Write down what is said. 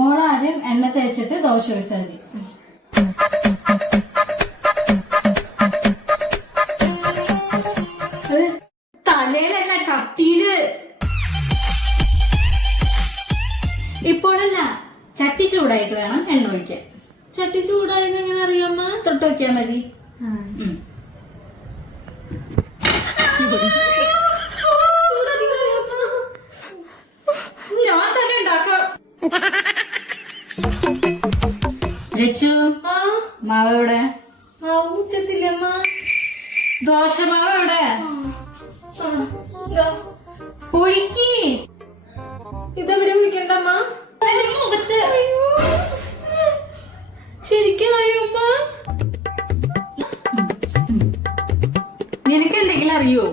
മോളാദ്യം എണ്ണ തേച്ചിട്ട് ദോശ ഒഴിച്ചാൽ മതി. അത് തലയിലല്ല, ചട്ടിയില്. ഇപ്പോഴല്ല, ചട്ടി ചൂടായിട്ട് വേണം എണ്ണ ഒഴിക്കാൻ. ചട്ടി ചൂടായെന്ന് എങ്ങനെ അറിയാമ്മ? തൊട്ട് വയ്ക്കാൻ മതി. ഞാൻ തന്നെ ഉണ്ടാക്കാം. രച്ചു, മാവ് എവിടെ? മാവ് മുറ്റത്തില്ലമ്മ. ദോശ മാവ് എവിടെ? ഒഴുക്കി. ഇതെവിടെ ഒഴിക്കണ്ടമ്മ? മുഖത്ത്. ശരിക്കും അറിയുമ്മ? നിനക്ക് എന്തെങ്കിലും അറിയോ?